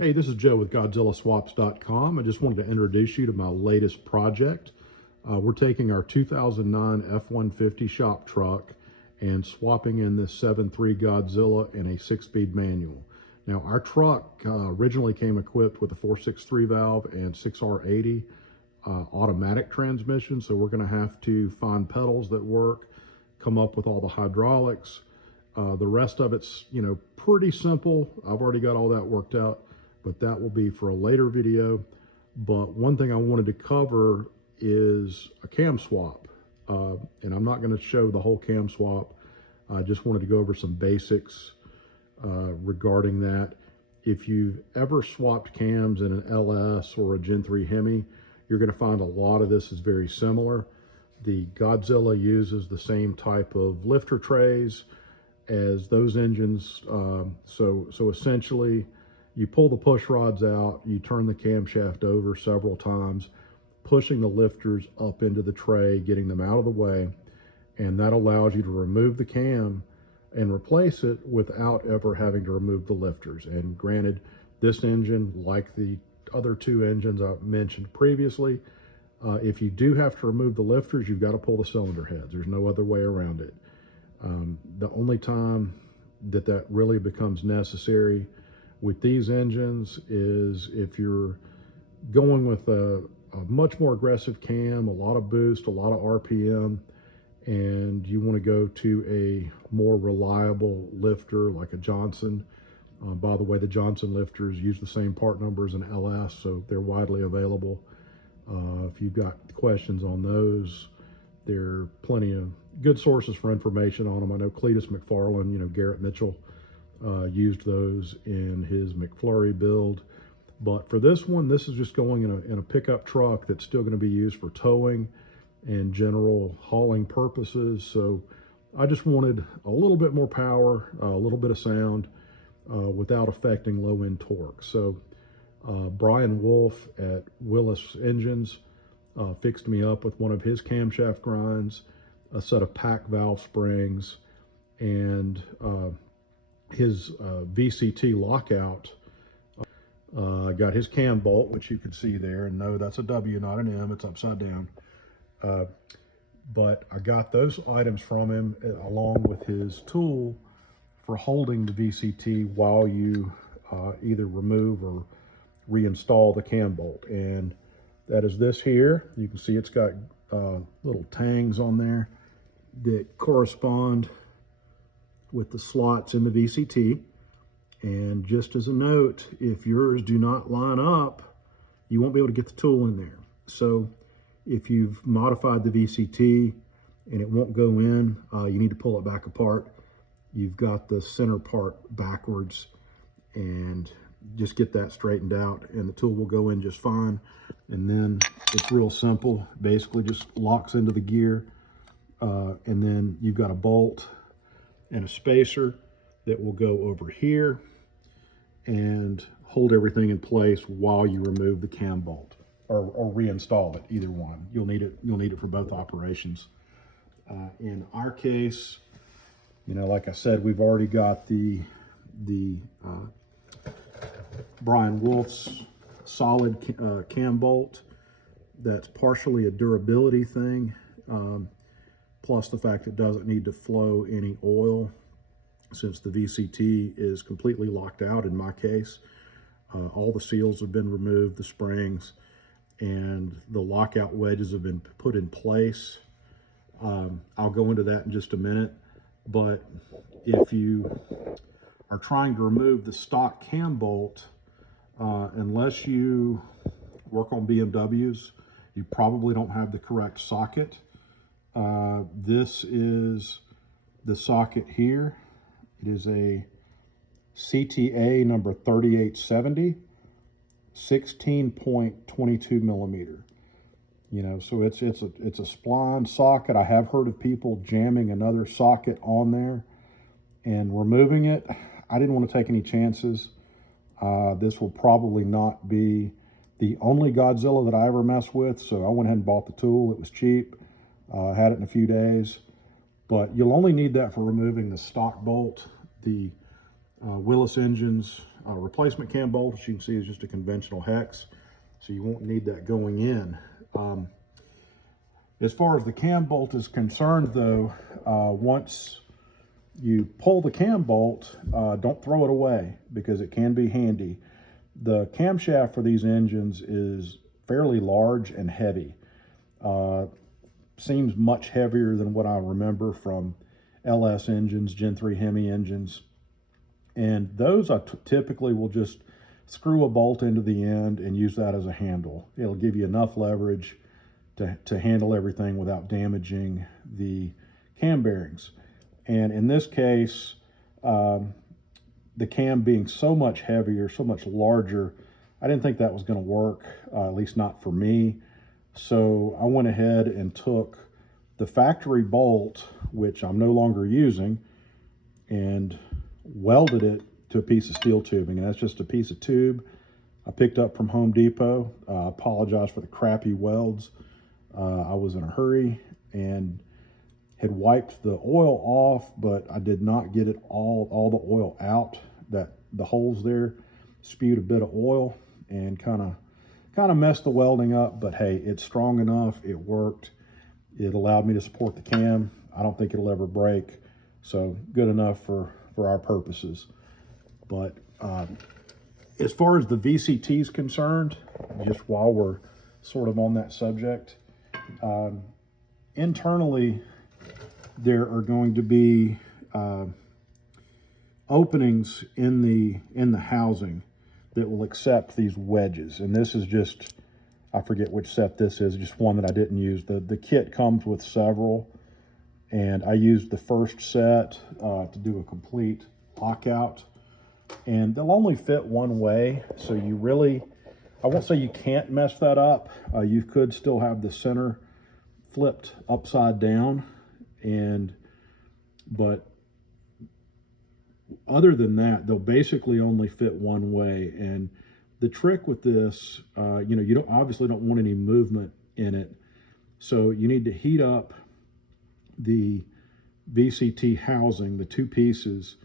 Hey, this is Joe with GodzillaSwaps.com. I just wanted to introduce you to my latest project. We're taking our 2009 F-150 shop truck and swapping in this 7.3 Godzilla and a 6-speed manual. Now, our truck originally came equipped with a 463 valve and 6R80 automatic transmission, so we're going to have to find pedals that work, come up with all the hydraulics. The rest of it's, pretty simple. I've already got all that worked out, but that will be for a later video. But one thing I wanted to cover is a cam swap. And I'm not going to show the whole cam swap. I just wanted to go over some basics regarding that. If you've ever swapped cams in an LS or a Gen 3 Hemi, you're going to find a lot of this is very similar. The Godzilla uses the same type of lifter trays as those engines. So essentially, you pull the push rods out, you turn the camshaft over several times, pushing the lifters up into the tray, getting them out of the way, and that allows you to remove the cam and replace it without ever having to remove the lifters. And granted, this engine, like the other two engines I mentioned previously, if you do have to remove the lifters, you've got to pull the cylinder heads. There's no other way around it. The only time that really becomes necessary with these engines is if you're going with a much more aggressive cam, a lot of boost, a lot of RPM, and you want to go to a more reliable lifter like a Johnson. By the way, the Johnson lifters use the same part numbers as an LS, so they're widely available. If you've got questions on those, there are plenty of good sources for information on them. I know Cletus McFarland, Garrett Mitchell, used those in his McFlurry build. But for this one, this is just going in a pickup truck that's still going to be used for towing and general hauling purposes. So I just wanted a little bit more power, a little bit of sound without affecting low end torque. So Brian Wolf at Willis Engines fixed me up with one of his camshaft grinds, a set of pack valve springs, and his VCT lockout. Got his cam bolt, which you can see there, and no, that's a W, not an M, it's upside down. But I got those items from him along with his tool for holding the VCT while you either remove or reinstall the cam bolt. And that is this here. You can see it's got little tangs on there that correspond with the slots in the VCT. And just as a note, if yours do not line up, you won't be able to get the tool in there. So if you've modified the VCT and it won't go in, you need to pull it back apart. You've got the center part backwards, and just get that straightened out and the tool will go in just fine. And then it's real simple, basically just locks into the gear, and then you've got a bolt and a spacer that will go over here and hold everything in place while you remove the cam bolt or reinstall it. Either one, you'll need it for both operations. In our case, like I said, we've already got the Brian Wolf's solid cam bolt. That's partially a durability thing, plus the fact it doesn't need to flow any oil since the VCT is completely locked out in my case. All the seals have been removed, the springs, and the lockout wedges have been put in place. I'll go into that in just a minute, but if you are trying to remove the stock cam bolt, unless you work on BMWs, you probably don't have the correct socket. This is the socket here. It is a CTA number 3870, 16.22 millimeter. So it's a spline socket. I have heard of people jamming another socket on there and removing it. I didn't want to take any chances. This will probably not be the only Godzilla that I ever mess with, so I went ahead and bought the tool. It was cheap. Had it in a few days, but you'll only need that for removing the stock bolt. The Willis engines replacement cam bolt, as you can see, is just a conventional hex, so you won't need that going in. As far as the cam bolt is concerned, though, once you pull the cam bolt, don't throw it away because it can be handy. The camshaft for these engines is fairly large and heavy. Seems much heavier than what I remember from LS engines, Gen 3 Hemi engines. And those I typically will just screw a bolt into the end and use that as a handle. It'll give you enough leverage to handle everything without damaging the cam bearings. And in this case, the cam being so much heavier, so much larger, I didn't think that was going to work, at least not for me. So I went ahead and took the factory bolt, which I'm no longer using, and welded it to a piece of steel tubing. And that's just a piece of tube I picked up from Home Depot. I apologize for the crappy welds. I was in a hurry and had wiped the oil off, but I did not get it all the oil out. That the holes there spewed a bit of oil and kind of messed the welding up, but hey, it's strong enough. It worked. It allowed me to support the cam. I don't think it'll ever break, so good enough for our purposes. But as far as the VCT is concerned, just while we're sort of on that subject, internally there are going to be openings in the housing that will accept these wedges. And this is just, I forget which set this is, just one that I didn't use. The kit comes with several, and I used the first set to do a complete lockout. And they'll only fit one way, so you really, I won't say you can't mess that up. You could still have the center flipped upside down, but other than that, they'll basically only fit one way. And the trick with this, you obviously don't want any movement in it, so you need to heat up the VCT housing, the two pieces,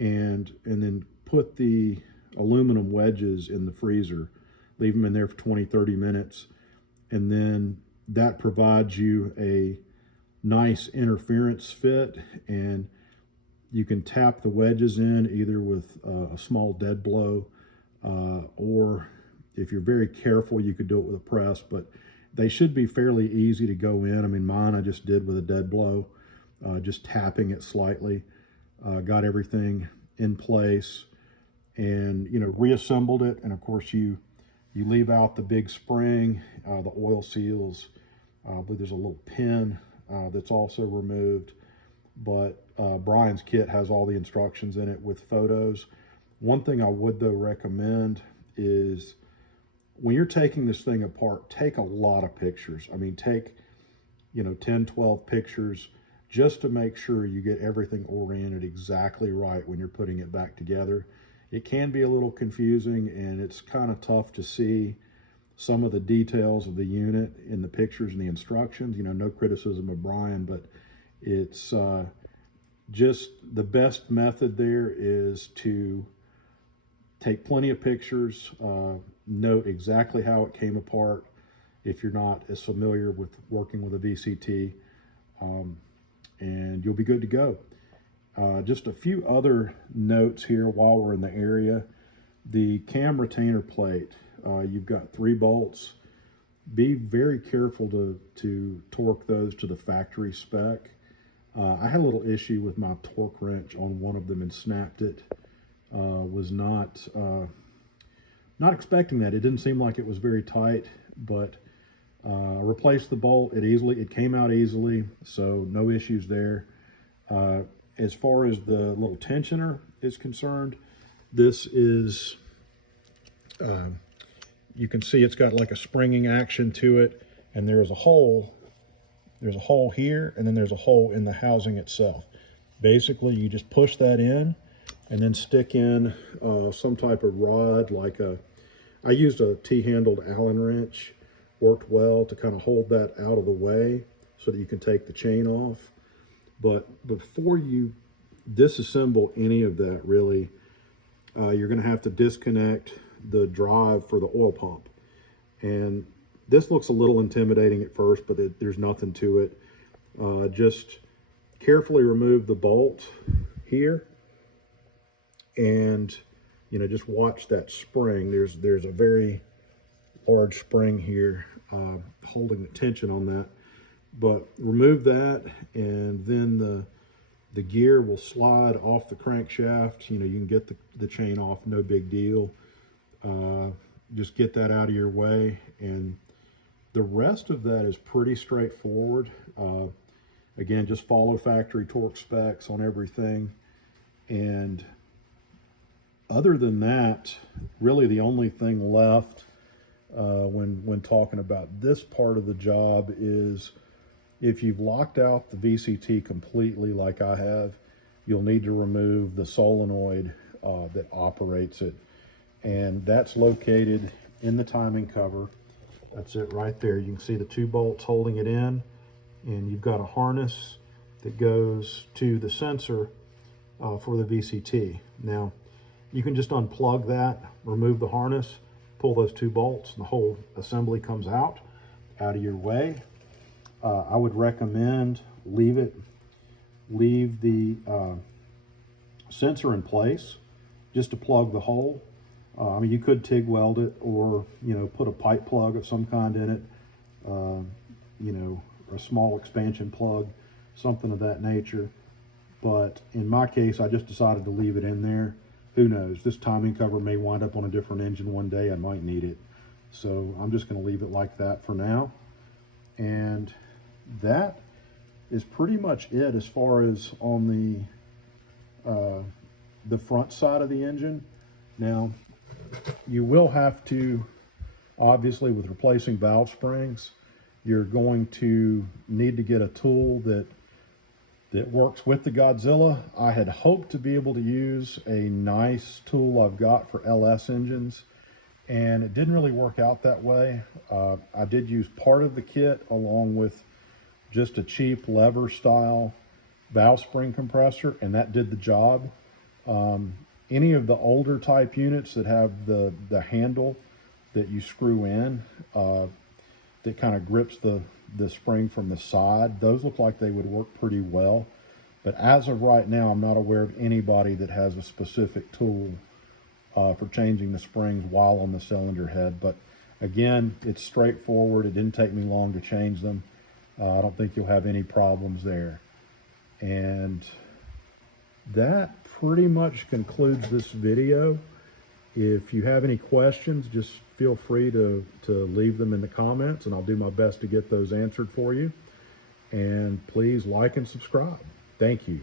and then put the aluminum wedges in the freezer. Leave them in there for 20-30 minutes, and then that provides you a nice interference fit, and you can tap the wedges in either with a small dead blow, or if you're very careful, you could do it with a press, but they should be fairly easy to go in. I mean, mine I just did with a dead blow, just tapping it slightly, got everything in place, and reassembled it. And of course you leave out the big spring, the oil seals. I believe there's a little pin that's also removed, but Brian's kit has all the instructions in it with photos. One thing I would though recommend is when you're taking this thing apart, take a lot of pictures. I mean, take 10, 12 pictures just to make sure you get everything oriented exactly right when you're putting it back together. It can be a little confusing, and it's kind of tough to see some of the details of the unit in the pictures and the instructions. No criticism of Brian, but it's just the best method there is to take plenty of pictures, note exactly how it came apart if you're not as familiar with working with a VCT, and you'll be good to go. Just a few other notes here while we're in the area. The cam retainer plate, you've got 3 bolts. Be very careful to torque those to the factory spec. I had a little issue with my torque wrench on one of them and snapped it. Was not expecting that. It didn't seem like it was very tight, but I replaced the bolt. It came out easily, so no issues there. As far as the little tensioner is concerned, this is, you can see it's got like a springing action to it, and there's a hole here, and then there's a hole in the housing itself. Basically, you just push that in and then stick in some type of rod, I used a T-handled Allen wrench, worked well to kind of hold that out of the way so that you can take the chain off. But before you disassemble any of that, really, you're going to have to disconnect the drive for the oil pump. And this looks a little intimidating at first, but there's nothing to it. Just carefully remove the bolt here, and just watch that spring. There's a very large spring here holding the tension on that. But remove that, and then the gear will slide off the crankshaft. You can get the chain off, no big deal. Just get that out of your way, and the rest of that is pretty straightforward. Again, just follow factory torque specs on everything. And other than that, really the only thing left when talking about this part of the job is, if you've locked out the VCT completely like I have, you'll need to remove the solenoid that operates it. And that's located in the timing cover. That's it right there. You can see the 2 bolts holding it in, and you've got a harness that goes to the sensor for the VCT. Now, you can just unplug that, remove the harness, pull those 2 bolts, and the whole assembly comes out of your way. I would recommend leave the sensor in place just to plug the hole. I mean, you could TIG weld it, or put a pipe plug of some kind in it, a small expansion plug, something of that nature. But in my case, I just decided to leave it in there. Who knows? This timing cover may wind up on a different engine one day. I might need it. So I'm just going to leave it like that for now. And that is pretty much it as far as on the front side of the engine. Now, you will have to, obviously, with replacing valve springs, you're going to need to get a tool that works with the Godzilla. I had hoped to be able to use a nice tool I've got for LS engines, and it didn't really work out that way. I did use part of the kit along with just a cheap lever style valve spring compressor, and that did the job. Any of the older type units that have the handle that you screw in that kind of grips the spring from the side, those look like they would work pretty well. But as of right now, I'm not aware of anybody that has a specific tool for changing the springs while on the cylinder head. But again, it's straightforward. It didn't take me long to change them. I don't think you'll have any problems there. And that pretty much concludes this video. If you have any questions, just feel free to leave them in the comments, and I'll do my best to get those answered for you. And please like and subscribe. Thank you.